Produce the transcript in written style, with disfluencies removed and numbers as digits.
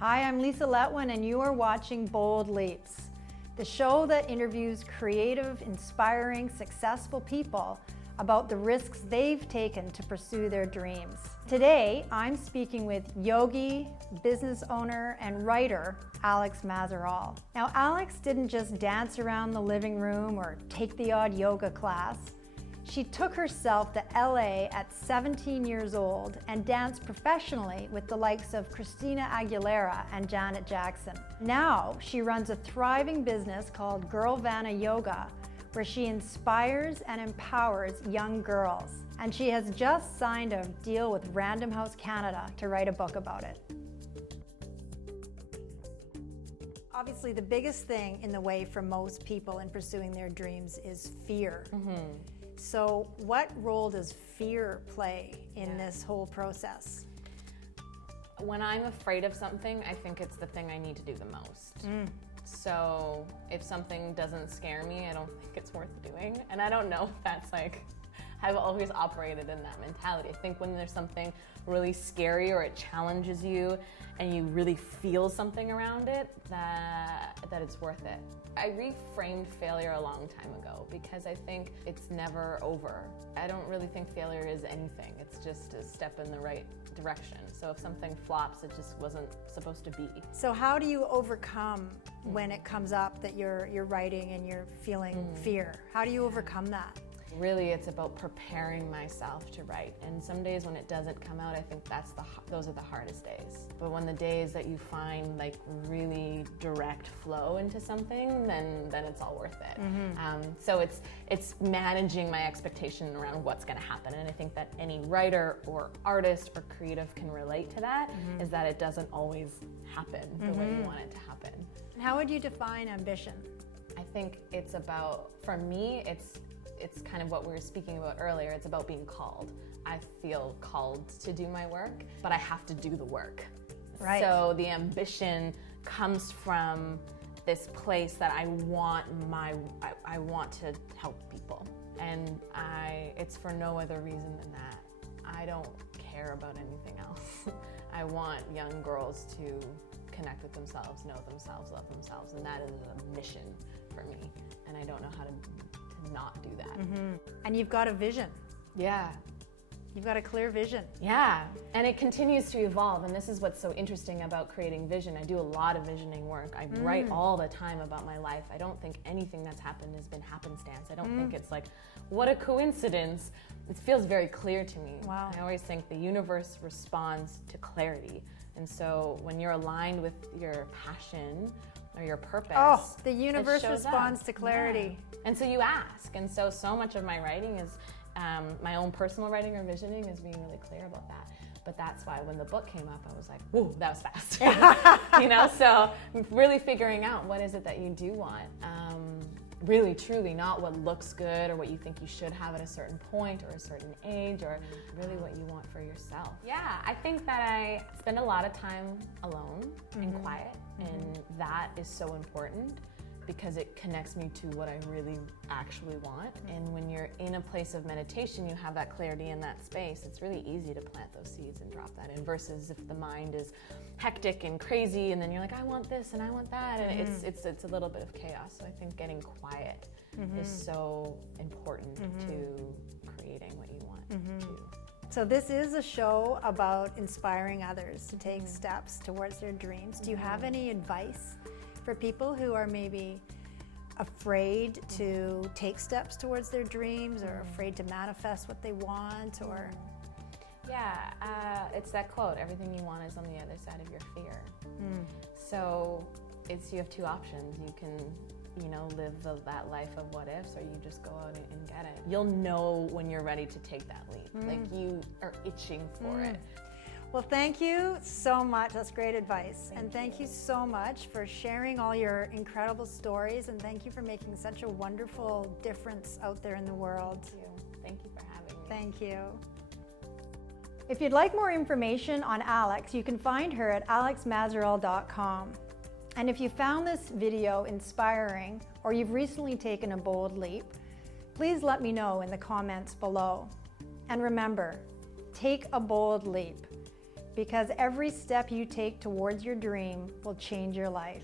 Hi, I'm Lisa Letwin, and you are watching Bold Leaps, the show that interviews creative, inspiring, successful people about the risks they've taken to pursue their dreams. Today, I'm speaking with yogi, business owner, and writer, Alex Mazerolle. Now, Alex didn't just dance around the living room or take the odd yoga class. She took herself to LA at 17 years old and danced professionally with the likes of Christina Aguilera and Janet Jackson. Now, she runs a thriving business called Girlvana Yoga, where she inspires and empowers young girls. And she has just signed a deal with Random House Canada to write a book about it. Obviously, the biggest thing in the way for most people in pursuing their dreams is fear. So what role does fear play in this whole process? When I'm afraid of something, I think it's the thing I need to do the most. So if something doesn't scare me, I don't think it's worth doing. And I don't know if that's like, I've always operated in that mentality. I think when there's something really scary or it challenges you and you really feel something around it, that it's worth it. I reframed failure a long time ago because I think it's never over. I don't really think failure is anything. It's just a step in the right direction. So if something flops, it just wasn't supposed to be. So how do you overcome when it comes up that you're writing and you're feeling fear? How do you overcome that? Really, it's about preparing myself to write. And some days when it doesn't come out, I think those are the hardest days. But when the days that you find like really direct flow into something, then it's all worth it. So it's managing my expectation around what's going to happen. And I think that any writer or artist or creative can relate to that, is that it doesn't always happen the way you want it to happen. And how would you define ambition? I think it's about, for me, it's kind of what we were speaking about earlier. It's about being called. I feel called to do my work, but I have to do the work. Right. So the ambition comes from this place that I want to help people. And it's for no other reason than that. I don't care about anything else. I want young girls to connect with themselves, know themselves, love themselves, and that is a mission for me. And I don't know how to not do that. And you've got a vision. Yeah. You've got a clear vision. Yeah, and it continues to evolve, and this is what's so interesting about creating vision. I do a lot of visioning work. I write all the time about my life. I don't think anything that's happened has been happenstance. I don't think it's like, what a coincidence. It feels very clear to me. Wow. I always think the universe responds to clarity, and so when you're aligned with your passion or your purpose, the universe responds to clarity. Yeah. And so you ask, and so much of my writing is my own personal writing or visioning is being really clear about that. But that's why when the book came up, I was like, whoa, that was fast. So really figuring out what is it that you do want. Really, truly, not what looks good or what you think you should have at a certain point or a certain age, or really what you want for yourself. Yeah, I think that I spend a lot of time alone and quiet, and that is so important because it connects me to what I really actually want. And when you're in a place of meditation, you have that clarity in that space. It's really easy to plant those seeds and drop that in, versus if the mind is hectic and crazy and then you're like, I want this and I want that, and it's a little bit of chaos. So I think getting quiet is so important to creating what you want to. So this is a show about inspiring others to take steps towards their dreams. Do you have any advice for people who are maybe afraid to take steps towards their dreams, or afraid to manifest what they want, or? Yeah, it's that quote, everything you want is on the other side of your fear. So you have two options. You can, live that life of what ifs, or you just go out and get it. You'll know when you're ready to take that leap. Like, you are itching for it. Well, thank you so much. That's great advice. And thank you so much for sharing all your incredible stories, and thank you for making such a wonderful difference out there in the world. Thank you for having me. Thank you. If you'd like more information on Alex, you can find her at alexmazerolle.com. And if you found this video inspiring, or you've recently taken a bold leap, please let me know in the comments below. And remember, take a bold leap. because every step you take towards your dream will change your life.